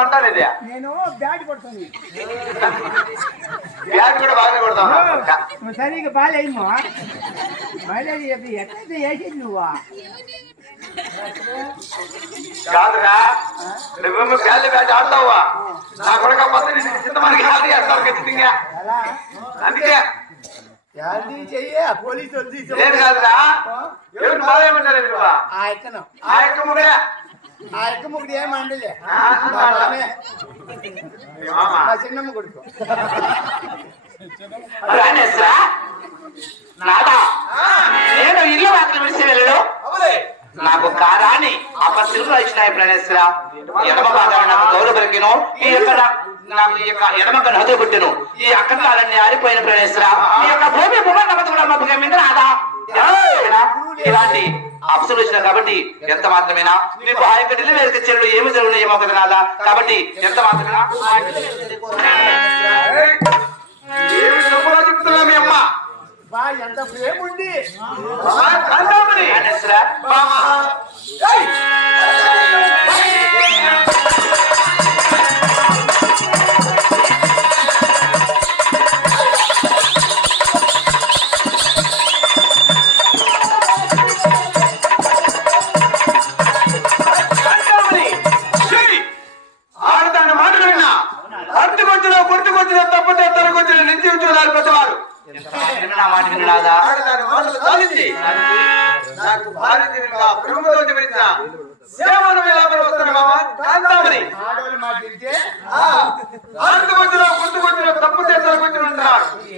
ఏమి అంటానేది నేను బ్యాట్ కొడుతుంది బ్యాట్ కూడా బాగానే కొడతావు. సరిగ్గా బాగాలేమో మైలేజ్ చెప్పి ఎట్లయితే వేసేది నువ్వా? కాదురా నువ్వేమో బ్యాట్ బ్యాట్ ఆడతావా? నా కొడక ఖచ్చితంగా అందుకే. పోలీసు. కాదురా? ఎవరు బాగా ఆ ఎక్కను ఆ యొక్క ముగ్గురే ఆ ఎక్క ముగ్గురు ఏమండలే ఆ, మా చిన్నమ్మ కొడుకు నేను ఇల్లు వాకిలి విడిచి వెళ్ళడు నాకు కారాన్ని అపశిల్లు ఇచ్చినాయి ప్రణేశ్వర ఎడమ భాగాన్ని నాకు గౌరవ పెరిగిను ఈ యొక్క నాకు ఈ యొక్క ఎడమ నదులు పుట్టిను ఈ అక్కడ అక్కడాలన్నీ ఆరిపోయిన ప్రణేశ్వర ఈ యొక్క భూమి భూమన్నమత కూడా మబ్బుగా మీద నాదా ఇలాంటి అప్సలు వచ్చిన కాబట్టి ఎంత మాత్రమేనా? నీకు ఆ యొక్క వేదిక చెరుడు ఏమి జరుగును ఏమో కదా నాదా కాబట్టి ఎంత మాత్రమేనా? ఏమి చెప్పలో చెప్తున్నా మీ అమ్మ. బా ఎంత ప్రేమ ఉంది తిరిగిన ప్రేమతో విరిచిన సేవను ఎలా వస్తున్న మామ కాంతామని ఆడవాళ్ళు కొట్టుకొచ్చిన తప్పు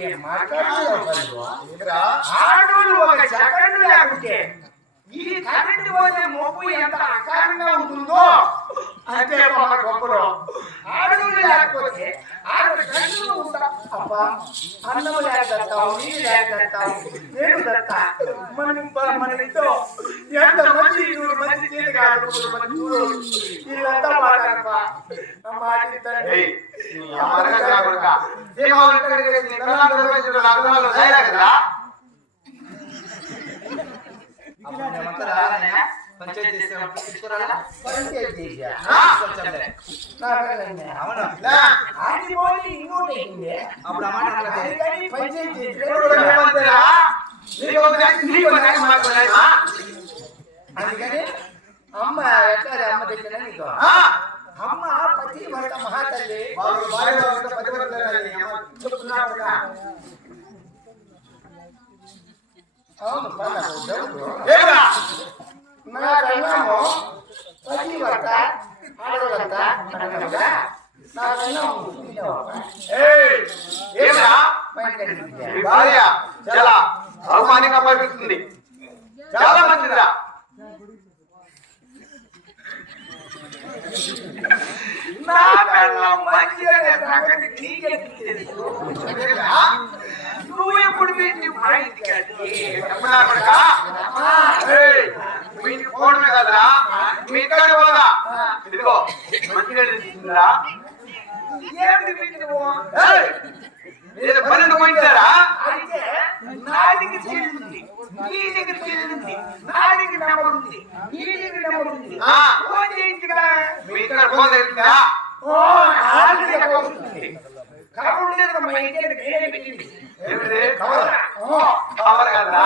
ఏం మాట్లాడుతున్నావు ఆడవాళ్ళు ఒక సెకండ్ లేకుంటే ఈ కరెంట్ పోతే మొప్పు ఎంత అకారంగా ఉంటుందో అంతే మన గొప్పలో. ఆడవాళ్ళు లేకపోతే ಆಗ ಗಂಡನು ಉಂಟ ಅಪ್ಪ ಅನ್ನವ ಯಾಕೆ ಏನು ತರ್ತಾ ಮನೆ ಮನೆಯಿದ್ದು ಎಂತ ಮಂದಿ ಇವರು ಮಂದಿ ಇಲ್ಲ ಅಂತ ಇವರು ಇಲ್ಲಂತ ಮಾತಾಡಪ್ಪ ನಮ್ಮ ಆಟಿ ತಂದೆ. ಮಕ್ಕಳ అందుకని అమ్మ ఎట్లా అమ్మ తెచ్చిన నీకు? అమ్మ పతి భర్త మహాతల్లి. అవును నాకన్నాము పని భర్త ఆడవాళ్ళంత అనగా భార్య చాలా అవమానంగా పరిగెత్తుంది. చాలా మంచిదిరా. నా పెళ్ళం మంచిగానే సంగతి తెలుసు? నువ్వు ఎప్పుడు పెట్టి మా ఇంటికి వచ్చి? ఎప్పుడా కొడుకా? ఏయ్, మీ ఇంటికి పోవడమే కదరా. మీ ఇంటికి పోదా? ఇదిగో? ఏయ్, ఏదో పన్నెండు పోయింటారా నా దగ్గర చెల్లుంది నీ దగ్గర చెల్లుంది నా దగ్గర నెంబర్ ఉంది. నీ దగ్గర నెంబర్ ఉంది. ఫోన్ చేయించు మీ ఫోన్ ఓ ఆల్రెడీ ఉండేది మా నేనే పెట్టింది. కవర్? కదా.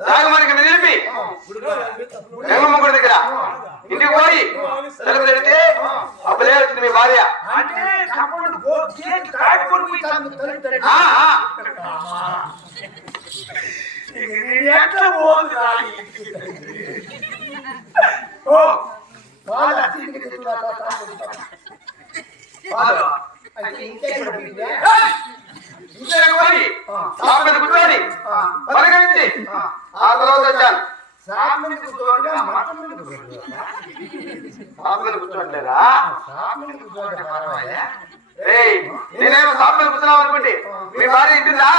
రాగమానికి నిలిపి గంగమ్మ గుడి దగ్గర ఇంటికి పోయి తలుపు తెరిచి అప్పుడే వచ్చింది మీ భార్య అంటే కబుర్లు గో- చేతి కాటుకొని పోయి తను తలుపుతాడు. ఆ, ఆ. ఇది ఎట్లా పోదురా ఈ ఓ బాగా తిరిగి తిరుగుతా తాగుతా. పాలు. అయితే ఇంకెక్కడ పోయిందా? ఏయ్, ఇంటికి పోయి సాపు మీద కూర్చొని ఆ, పరిగెత్తి ఆ. ఆ తర్వాత వచ్చాను సామెతకు తోడుగా మతం మీదకు వెళ్ళిపోతా. సాపు మీద కూర్చోట్లేదా సామెతకు తోడుగా పర్వాలే. ఏయ్ నేనేమో సాపు మీద కూర్చున్నావు అనుకోండి మీ భార్య ఇంటిందా